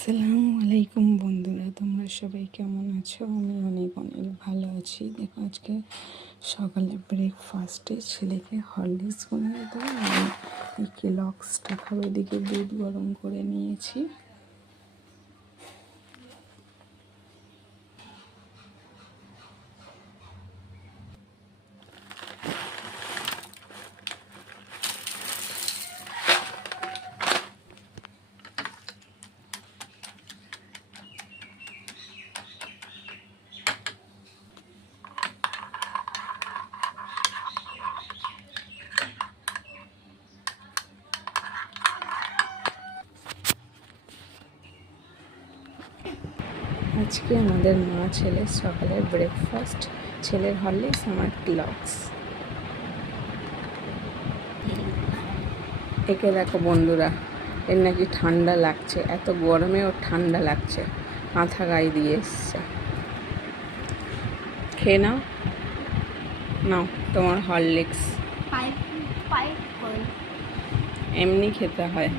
আসসালামু আলাইকুম বন্ধুরা, তোমরা সবাই কেমন আছো? আমি অনেক অনেক ভালো আছি। দেখো, আজকে সকালে ব্রেকফাস্টে ছেলেকে হরলিক্স বানিয়ে দেবো। আমি কেলগসটা খাবো। এদিকে দুধ গরম করে নিয়েছি। আজকে আমাদের মা ছেলের সকালের ব্রেকফাস্ট, ছেলের হরলিক্স, আমার কেলগস। একে দেখো বন্ধুরা, এর নাকি ঠান্ডা লাগছে, এত গরমে ওর ঠান্ডা লাগছে, মাথা গায়ে দিয়ে এসছে। খেয়ে নাও, নাও তোমার হরলিক্স। এমনি খেতে হয়।